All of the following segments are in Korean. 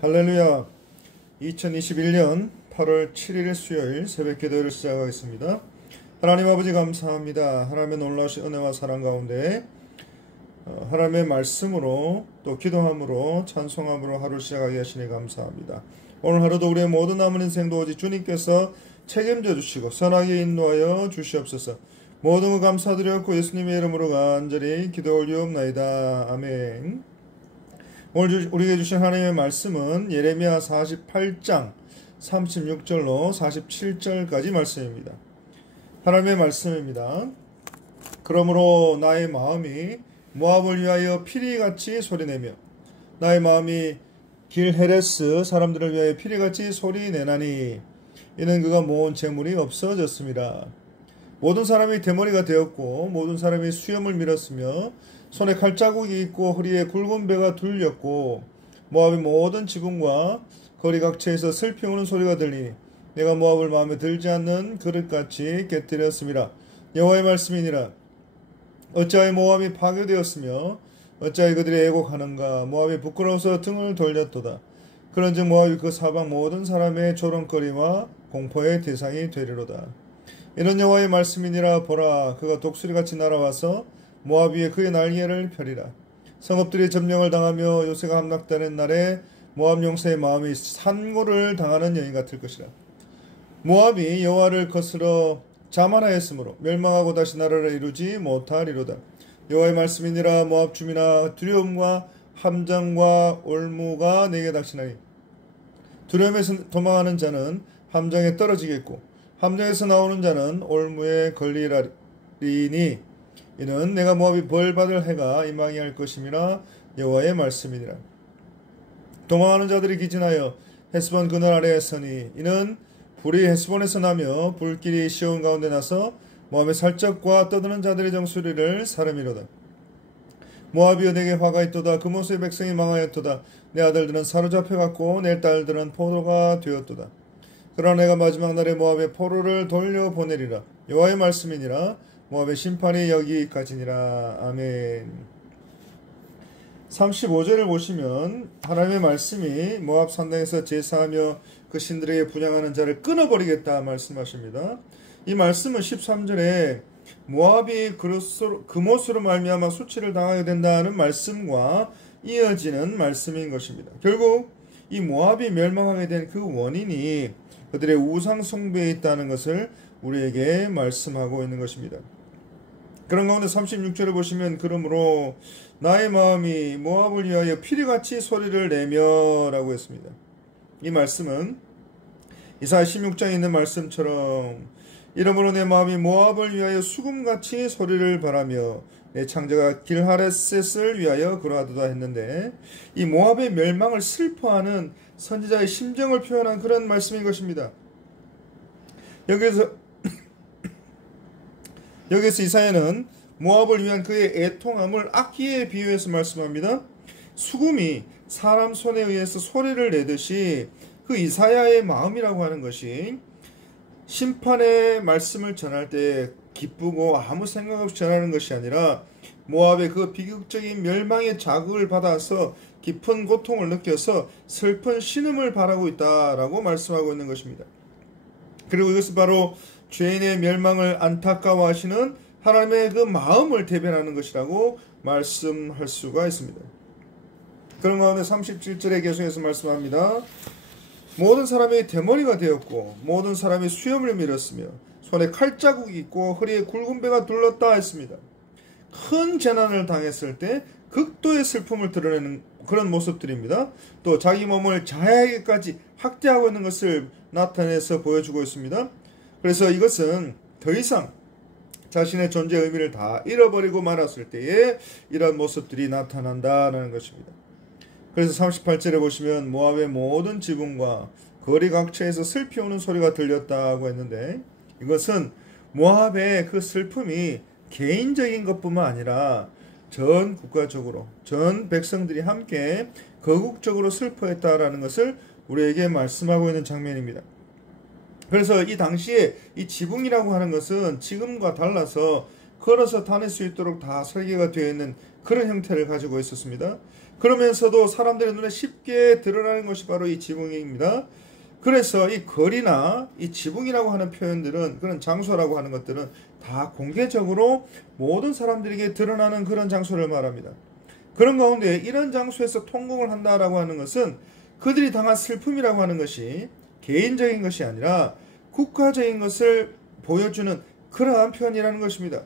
할렐루야. 2021년 8월 7일 수요일 새벽 기도를 시작하겠습니다. 하나님 아버지 감사합니다. 하나님의 놀라우신 은혜와 사랑 가운데 하나님의 말씀으로 또 기도함으로 찬송함으로 하루 시작하게 하시니 감사합니다. 오늘 하루도 우리의 모든 남은 인생도 오직 주님께서 책임져 주시고 선하게 인도하여 주시옵소서. 모든 것 감사드렸고 예수님의 이름으로 간절히 기도 올리옵나이다. 아멘. 오늘 우리에게 주신 하나님의 말씀은 예레미야 48장 36절로 47절까지 말씀입니다. 하나님의 말씀입니다. 그러므로 나의 마음이 모압을 위하여 피리같이 소리내며 나의 마음이 길 헤레스 사람들을 위하여 피리같이 소리내나니 이는 그가 모은 재물이 없어졌습니다. 모든 사람이 대머리가 되었고 모든 사람이 수염을 밀었으며 손에 칼자국이 있고 허리에 굵은 배가 둘렸고 모압의 모든 지붕과 거리 각처에서 슬피 우는 소리가 들리니 내가 모압을 마음에 들지 않는 그릇같이 깨뜨렸습니다. 여호와의 말씀이니라. 어찌하여 모압이 파괴되었으며 어찌하여 그들이 애곡하는가. 모압이 부끄러워서 등을 돌렸도다. 그런즉 모압이 그 사방 모든 사람의 조롱거리와 공포의 대상이 되리로다. 이는 여호와의 말씀이니라. 보라, 그가 독수리같이 날아와서 모압 위에 그의 날개를 펴리라. 성읍들이 점령을 당하며 요새가 함락되는 날에 모압 용사의 마음이 산고를 당하는 여인 같을 것이라. 모압이 여호와를 거스러 자만하였으므로 멸망하고 다시 나라를 이루지 못하리로다. 여호와의 말씀이니라. 모압 주민아, 두려움과 함정과 올무가 내게 닥치나니 두려움에서 도망하는 자는 함정에 떨어지겠고 함정에서 나오는 자는 올무에 걸리리니 이는 내가 모압이 벌받을 해가 임하게 할 것임이라. 여호와의 말씀이니라. 도망하는 자들이 기진하여 헤스본 그늘 아래에 서니 이는 불이 헤스본에서 나며 불길이 시온 가운데 나서 모압의 살적과 떠드는 자들의 정수리를 사름이로다. 모압이여 내게 화가 있도다. 그모스의 백성이 망하였도다. 내 아들들은 사로잡혀갔고 내 딸들은 포로가 되었도다. 그러나 내가 마지막 날에 모압의 포로를 돌려보내리라. 여호와의 말씀이니라. 모압의 심판이 여기까지니라. 아멘. 35절을 보시면 하나님의 말씀이 모압 산당에서 제사하며 그 신들에게 분향하는 자를 끊어버리겠다 말씀하십니다. 이 말씀은 13절에 모압이 그못으로 말미암아 수치를 당하게 된다는 말씀과 이어지는 말씀인 것입니다. 결국 이 모압이 멸망하게 된 그 원인이 그들의 우상 숭배에 있다는 것을 우리에게 말씀하고 있는 것입니다. 그런 가운데 36절을 보시면 그러므로 나의 마음이 모압을 위하여 피리같이 소리를 내며 라고 했습니다. 이 말씀은 이사야 16장에 있는 말씀처럼 이러므로 내 마음이 모압을 위하여 수금같이 소리를 바라며 내 창자가 길하레셋을 위하여 그러하도다 했는데 이 모압의 멸망을 슬퍼하는 선지자의 심정을 표현한 그런 말씀인 것입니다. 여기서 이사야는 모압을 위한 그의 애통함을 악기에 비유해서 말씀합니다. 수금이 사람 손에 의해서 소리를 내듯이 그 이사야의 마음이라고 하는 것이 심판의 말씀을 전할 때 기쁘고 아무 생각 없이 전하는 것이 아니라 모압의 그 비극적인 멸망의 자극을 받아서 깊은 고통을 느껴서 슬픈 신음을 바라고 있다라고 말씀하고 있는 것입니다. 그리고 이것은 바로 죄인의 멸망을 안타까워하시는 하나님의 그 마음을 대변하는 것이라고 말씀할 수가 있습니다. 그런 가운데 37절에 계속해서 말씀합니다. 모든 사람이 대머리가 되었고 모든 사람이 수염을 밀었으며 손에 칼자국이 있고 허리에 굵은 배가 둘렀다 했습니다. 큰 재난을 당했을 때 극도의 슬픔을 드러내는 그런 모습들입니다. 또 자기 몸을 자해하기까지 학대하고 있는 것을 나타내서 보여주고 있습니다. 그래서 이것은 더 이상 자신의 존재의 의미를 다 잃어버리고 말았을 때에 이런 모습들이 나타난다는 것입니다. 그래서 38절에 보시면 모압의 모든 지붕과 거리 각처에서 슬피 우는 소리가 들렸다고 했는데 이것은 모압의 그 슬픔이 개인적인 것뿐만 아니라 전 국가적으로 전 백성들이 함께 거국적으로 슬퍼했다라는 것을 우리에게 말씀하고 있는 장면입니다. 그래서 이 당시에 이 지붕이라고 하는 것은 지금과 달라서 걸어서 다닐 수 있도록 다 설계가 되어 있는 그런 형태를 가지고 있었습니다. 그러면서도 사람들의 눈에 쉽게 드러나는 것이 바로 이 지붕입니다. 그래서 이 거리나 이 지붕이라고 하는 표현들은, 그런 장소라고 하는 것들은 다 공개적으로 모든 사람들에게 드러나는 그런 장소를 말합니다. 그런 가운데 이런 장소에서 통곡을 한다라고 하는 것은 그들이 당한 슬픔이라고 하는 것이 개인적인 것이 아니라 국가적인 것을 보여주는 그러한 표현이라는 것입니다.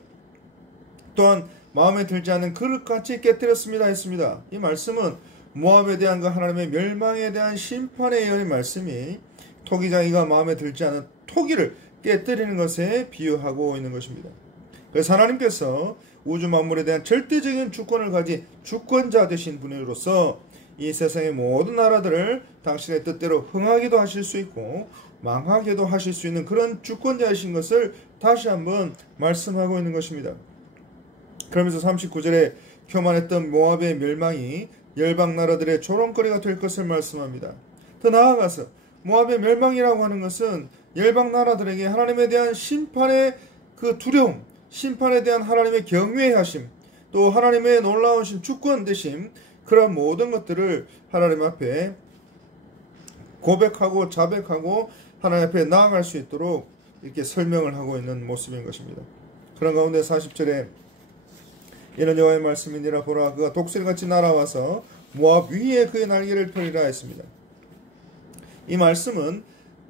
또한 마음에 들지 않는 그릇같이 깨뜨렸습니다 했습니다. 이 말씀은 모압에 대한 그 하나님의 멸망에 대한 심판에 의한 말씀이 토기장이가 마음에 들지 않은 토기를 깨뜨리는 것에 비유하고 있는 것입니다. 그래서 하나님께서 우주 만물에 대한 절대적인 주권을 가진 주권자 되신 분으로서 이 세상의 모든 나라들을 당신의 뜻대로 흥하기도 하실 수 있고 망하게도 하실 수 있는 그런 주권자이신 것을 다시 한번 말씀하고 있는 것입니다. 그러면서 39절에 교만했던 모압의 멸망이 열방 나라들의 조롱거리가 될 것을 말씀합니다. 더 나아가서 모압의 멸망이라고 하는 것은 열방 나라들에게 하나님에 대한 심판의 그 두려움, 심판에 대한 하나님의 경외하심, 또 하나님의 놀라우신 주권 되심, 그런 모든 것들을 하나님 앞에 고백하고 자백하고 하나님 앞에 나아갈 수 있도록 이렇게 설명을 하고 있는 모습인 것입니다. 그런 가운데 40절에 이는 여호와의 말씀이니라. 보라, 그가 독수리같이 날아와서 모압 위에 그의 날개를 펴리라 했습니다. 이 말씀은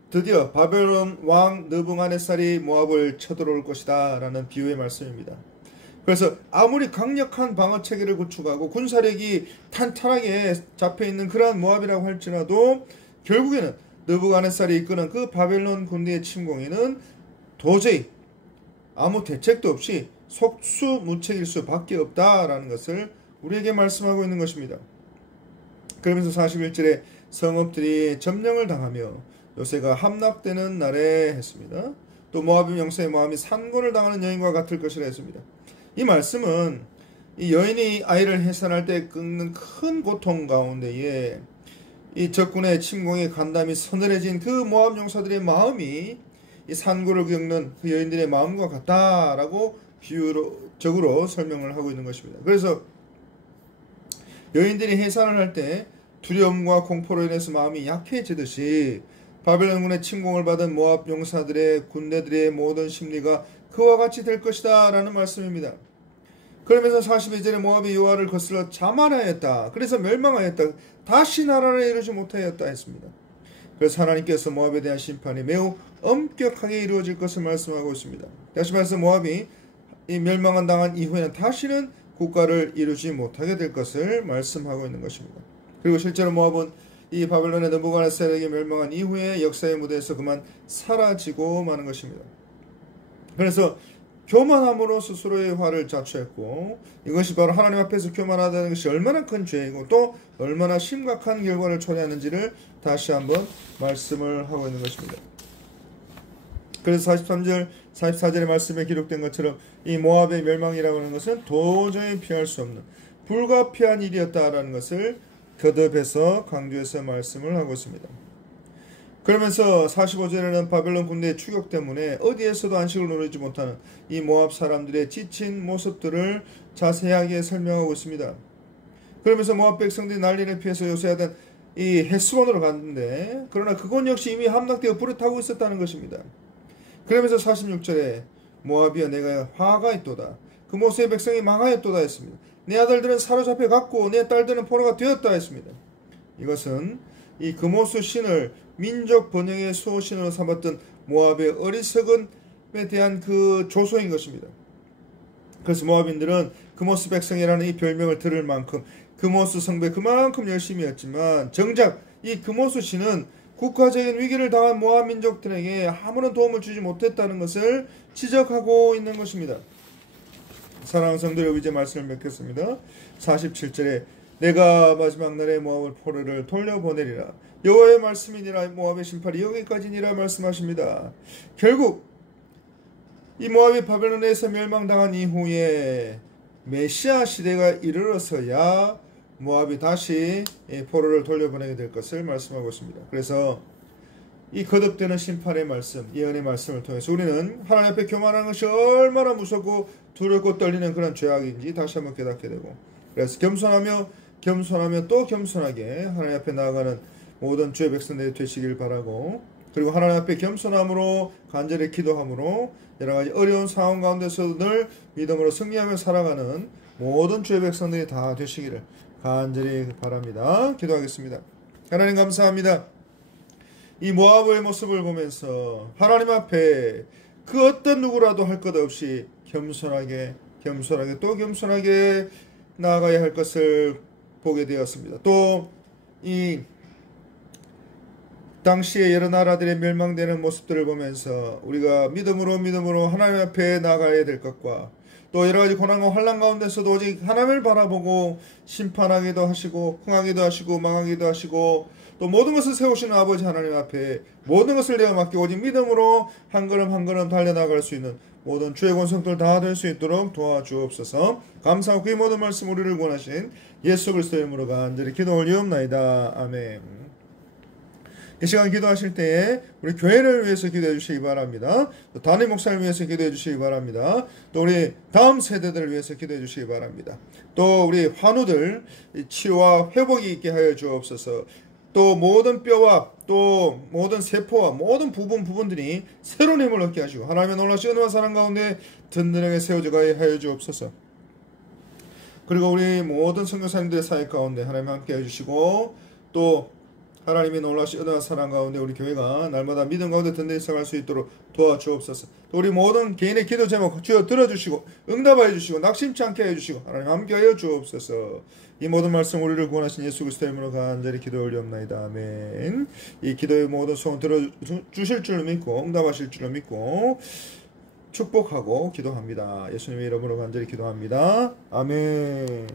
드디어 바벨론 왕 느부갓네살이 모압을 쳐들어올 것이다 라는 비유의 말씀입니다. 그래서 아무리 강력한 방어체계를 구축하고 군사력이 탄탄하게 잡혀있는 그러한 모압이라고 할지라도 결국에는 느부갓네살이 이끄는 그 바벨론 군대의 침공에는 도저히 아무 대책도 없이 속수무책일 수밖에 없다라는 것을 우리에게 말씀하고 있는 것입니다. 그러면서 41절에 성읍들이 점령을 당하며 요새가 함락되는 날에 했습니다. 또 모압의 영사의 모함이 산고를 당하는 여인과 같을 것이라 했습니다. 이 말씀은 이 여인이 아이를 해산할 때 겪는 큰 고통 가운데에 이 적군의 침공에 간담이 서늘해진 그 모압 용사들의 마음이 이 산고를 겪는 그 여인들의 마음과 같다라고 비유적으로 설명을 하고 있는 것입니다. 그래서 여인들이 해산을 할 때 두려움과 공포로 인해서 마음이 약해지듯이 바벨론군의 침공을 받은 모압 용사들의 군대들의 모든 심리가 그와 같이 될 것이다 라는 말씀입니다. 그러면서 42절에 모압이 여호와를 거슬러 자만하였다. 그래서 멸망하였다. 다시 나라를 이루지 못하였다 했습니다. 그래서 하나님께서 모압에 대한 심판이 매우 엄격하게 이루어질 것을 말씀하고 있습니다. 다시 말해서 모압이 이 멸망한 당한 이후에는 다시는 국가를 이루지 못하게 될 것을 말씀하고 있는 것입니다. 그리고 실제로 모압은 이 바벨론의 느부갓네살에게 멸망한 이후에 역사의 무대에서 그만 사라지고 마는 것입니다. 그래서 교만함으로 스스로의 화를 자초했고 이것이 바로 하나님 앞에서 교만하다는 것이 얼마나 큰 죄이고 또 얼마나 심각한 결과를 초래하는지를 다시 한번 말씀을 하고 있는 것입니다. 그래서 43절, 44절의 말씀에 기록된 것처럼 이 모압의 멸망이라고 하는 것은 도저히 피할 수 없는 불가피한 일이었다라는 것을 거듭해서 강조해서 말씀을 하고 있습니다. 그러면서 45절에는 바벨론 군대의 추격 때문에 어디에서도 안식을 누리지 못하는 이 모압 사람들의 지친 모습들을 자세하게 설명하고 있습니다. 그러면서 모압 백성들이 난리를 피해서 요새하던 이 헤스본으로 갔는데 그러나 그곳 역시 이미 함락되어 불에 타고 있었다는 것입니다. 그러면서 46절에 모압이여 내가 화가 있도다. 그 모세의 백성이 망하였도다 했습니다. 내 아들들은 사로잡혀 갔고 내 딸들은 포로가 되었다 했습니다. 이것은 이 그모스 신을 민족 번영의 수호신으로 삼았던 모압의 어리석음에 대한 그 조소인 것입니다. 그래서 모압인들은 그모스 백성이라는 이 별명을 들을 만큼 그모스 성배 그만큼 열심히 했지만 정작 이 그모스 신은 국가적인 위기를 당한 모압 민족들에게 아무런 도움을 주지 못했다는 것을 지적하고 있는 것입니다. 사랑하는 성도들, 이제 말씀을 맺겠습니다. 47절에 내가 마지막 날에 모압을 포로를 돌려보내리라. 여호와의 말씀이니라. 모압의 심판이 여기까지니라 말씀하십니다. 결국 이 모압이 바벨론에서 멸망당한 이후에 메시아 시대가 이르러서야 모압이 다시 포로를 돌려보내게 될 것을 말씀하고 있습니다. 그래서 이 거듭되는 심판의 말씀, 예언의 말씀을 통해서 우리는 하나님 앞에 교만하는 것이 얼마나 무섭고 두렵고 떨리는 그런 죄악인지 다시 한번 깨닫게 되고, 그래서 겸손하며 또 겸손하게 하나님 앞에 나아가는 모든 주의 백성들이 되시길 바라고, 그리고 하나님 앞에 겸손함으로 간절히 기도함으로 여러 가지 어려운 상황 가운데서 늘 믿음으로 승리하며 살아가는 모든 주의 백성들이 다 되시기를 간절히 바랍니다. 기도하겠습니다. 하나님 감사합니다. 이 모압의 모습을 보면서 하나님 앞에 그 어떤 누구라도 할 것 없이 겸손하게 또 겸손하게 나아가야 할 것을 보게 되었습니다. 또 이 당시에 여러 나라들의 멸망되는 모습들을 보면서 우리가 믿음으로 하나님 앞에 나아가야 될 것과, 또 여러 가지 고난과 환난 가운데서도 오직 하나님을 바라보고 심판하기도 하시고 흥하기도 하시고 망하기도 하시고 또 모든 것을 세우시는 아버지 하나님 앞에 모든 것을 내가 맡기고 오직 믿음으로 한 걸음 한 걸음 달려나갈 수 있는 모든 주의 권속들 다 될 수 있도록 도와주옵소서. 감사하고 이 모든 말씀 우리를 구원하신 예수 그리스도의 이름으로 간절히 기도 올리옵나이다. 아멘. 이 시간 기도하실 때에 우리 교회를 위해서 기도해 주시기 바랍니다. 또 담임 목사를 위해서 기도해 주시기 바랍니다. 또 우리 다음 세대들을 위해서 기도해 주시기 바랍니다. 또 우리 환우들 치유와 회복이 있게 하여 주옵소서. 또 모든 뼈와 또 모든 세포와 모든 부분들이 새로운 힘을 얻게 하시고 하나님의 놀라신 은혜와 사랑 가운데 든든하게 세워져가게 하여 주옵소서. 그리고 우리 모든 선교사님들의 사역 가운데 하나님 함께 해주시고, 또 하나님의 놀라신 은혜와 사랑 가운데 우리 교회가 날마다 믿음 가운데 든든히 살아갈 수 있도록 도와주옵소서. 또 우리 모든 개인의 기도 제목 주여 들어주시고 응답하여 주시고 낙심치 않게 해주시고 하나님 함께하여 주옵소서. 이 모든 말씀 우리를 구원하신 예수 그리스도의 이름으로 간절히 기도 올리옵나이다. 아멘. 이 기도의 모든 소원 들어주실 줄로 믿고 응답하실 줄로 믿고 축복하고 기도합니다. 예수님의 이름으로 간절히 기도합니다. 아멘.